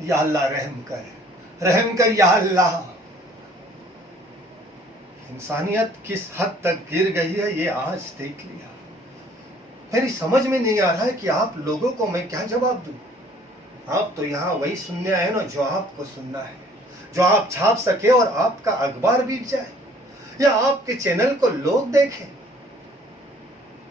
या अल्लाह रहम कर या अल्लाह। इंसानियत किस हद तक गिर गई है ये आज देख लिया। मेरी समझ में नहीं आ रहा है कि आप लोगों को मैं क्या जवाब दूं। आप तो यहाँ वही सुनने आए ना जो आपको सुनना है, जो आप छाप सके और आपका अखबार बिक जाए, या आपके चैनल को लोग देखें।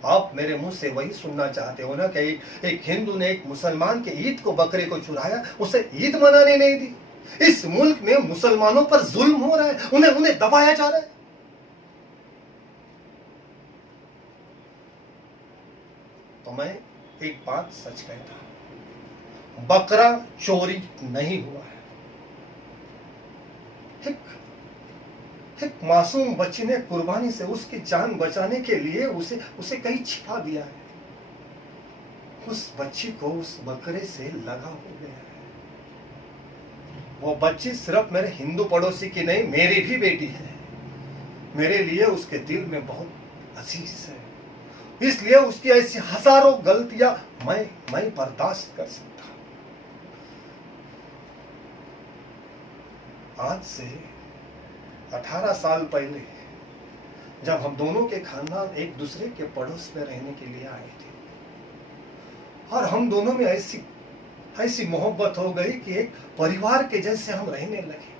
आप मेरे मुंह से वही सुनना चाहते हो ना कि एक हिंदू ने एक मुसलमान के ईद को बकरे को चुराया, उसे ईद मनाने नहीं दी। इस मुल्क में मुसलमानों पर जुल्म हो रहा है, उन्हें दबाया जा रहा है। तो मैं एक बात सच कहता हूं, बकरा चोरी नहीं हुआ है। एक मासूम बच्ची ने कुर्बानी से उसकी जान बचाने के लिए उसे कहीं छिपा दिया है। उस बच्ची को उस बकरे से लगा हो गया है। वो बच्ची सिर्फ मेरे हिंदू पड़ोसी की नहीं, मेरी भी बेटी है। मेरे लिए उसके दिल में बहुत अजीज है, इसलिए उसकी ऐसी हजारों गलतियां मैं बर्दाश्त कर सकता हूं। आज से 18 साल पहले जब हम दोनों के खानदान एक दूसरे के पड़ोस में रहने के लिए आए थे, और हम दोनों में ऐसी मोहब्बत हो गई कि एक परिवार के जैसे हम रहने लगे,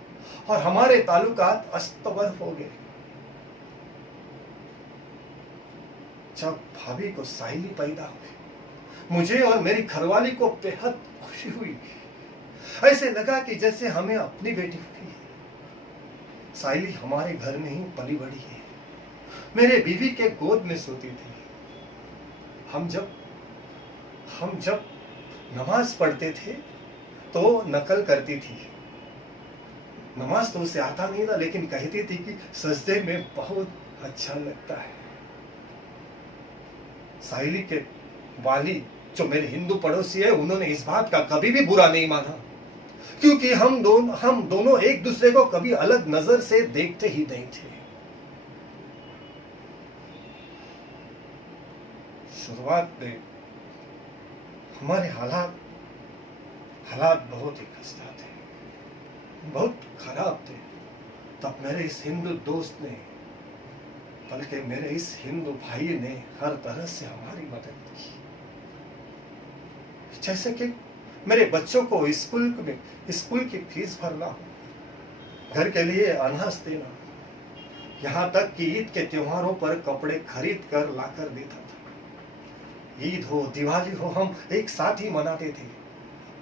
और हमारे ताल्लुकात अस्तवर हो गए। जब भाभी को साइली पैदा हुई, मुझे और मेरी घरवाली को बेहद खुशी हुई। ऐसे लगा कि जैसे हमें अपनी बेटी हुई है। साइली हमारे घर में ही पली बड़ी है, मेरे बीवी के गोद में सोती थी। हम जब नमाज पढ़ते थे तो नकल करती थी। नमाज तो उसे आता नहीं था, लेकिन कहती थी कि सजदे में बहुत अच्छा लगता है। साइली के वाली जो मेरे हिंदू पड़ोसी है, उन्होंने इस बात का कभी भी बुरा नहीं माना, क्योंकि हम दोनों एक दूसरे को कभी अलग नजर से देखते ही नहीं थे। शुरुआत में हमारे हालात बहुत ही खस्ता थे, बहुत खराब थे। तब मेरे इस हिंदू दोस्त ने, बल्कि मेरे इस हिंदू भाई ने हर तरह से हमारी मदद की। जैसे कि मेरे बच्चों को स्कूल की फीस भरना हो, घर के लिए अनाज देना, यहाँ तक कि ईद के त्योहारों पर कपड़े खरीद कर लाकर देता था। ईद हो दिवाली हो हम एक साथ ही मनाते थे।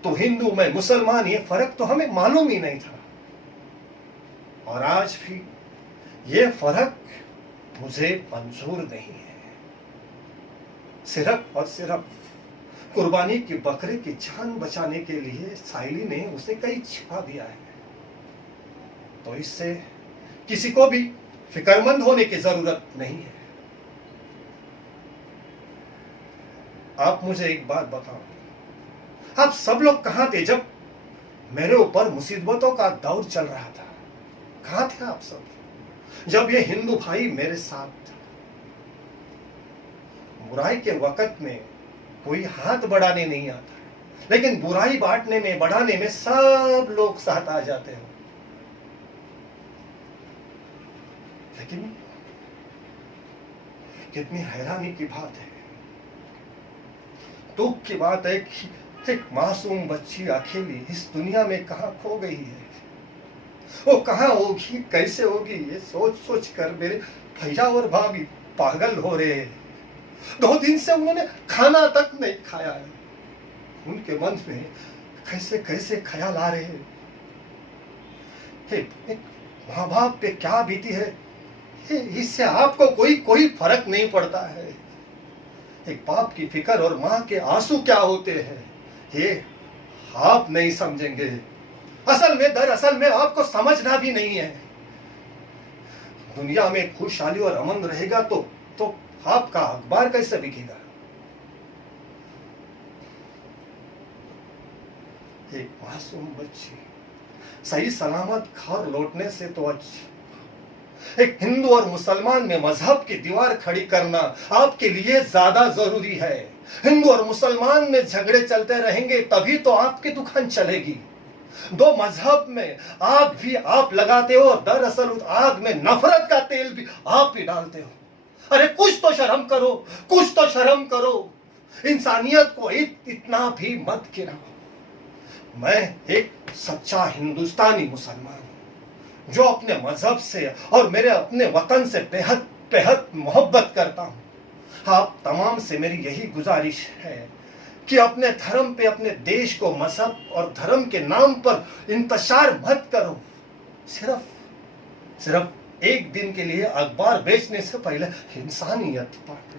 तो हिंदू में मुसलमान ये फर्क तो हमें मालूम ही नहीं था, और आज भी ये फर्क मुझे मंजूर नहीं है। सिर्फ और सिर्फ कुर्बानी की बकरे की जान बचाने के लिए साइली ने उसे कहीं छिपा दिया है। तो इससे किसी को भी फिक्रमंद होने की जरूरत नहीं है। आप मुझे एक बात बताओ, आप सब लोग कहां थे जब मेरे ऊपर मुसीबतों का दौर चल रहा था? कहां थे आप सब जब ये हिंदू भाई मेरे साथ था? बुराई के वक्त में कोई हाथ बढ़ाने नहीं आता, लेकिन बुराई बांटने में बढ़ाने में सब लोग साथ आ जाते हैं। लेकिन कितनी हैरानी की बात है, दुख की बात है कि एक मासूम बच्ची अकेली इस दुनिया में कहां खो गई है। वो कहां होगी, कैसे होगी, ये सोच सोच कर मेरे भैया और भाभी पागल हो रहे हैं। 2 दिन से उन्होंने खाना तक नहीं खाया है। उनके मन में कैसे कैसे ख्याल आ रहे हैं। एक माँ बाप पे क्या बीती है, इससे आपको कोई फर्क नहीं पड़ता है। एक बाप की फिक्र और माँ के आंसू क्या होते हैं, ये आप नहीं समझेंगे। दरअसल में आपको समझना भी नहीं है। दुनिया में खुशहाली और अमन रहेगा तो आपका अखबार कैसे बिकेगा? एक मासूम बच्ची सही सलामत घर लौटने से तो अच्छा एक हिंदू और मुसलमान में मजहब की दीवार खड़ी करना आपके लिए ज्यादा जरूरी है। हिंदू और मुसलमान में झगड़े चलते रहेंगे तभी तो आपकी दुकान चलेगी। दो मजहब में आग भी आप लगाते हो, दरअसल उस आग में नफरत का तेल भी आप ही डालते हो। अरे कुछ तो शर्म करो, कुछ तो शर्म करो। इंसानियत को इतना भी मत गिराओ। मैं एक सच्चा हिंदुस्तानी मुसलमान हूं जो अपने मजहब से और मेरे अपने वतन से बेहद बेहद मोहब्बत करता हूं। आप तमाम से मेरी यही गुजारिश है कि अपने धर्म पे, अपने देश को मजहब और धर्म के नाम पर इंतशार मत करो। सिर्फ एक दिन के लिए अखबार बेचने से पहले इंसानियत बांटो।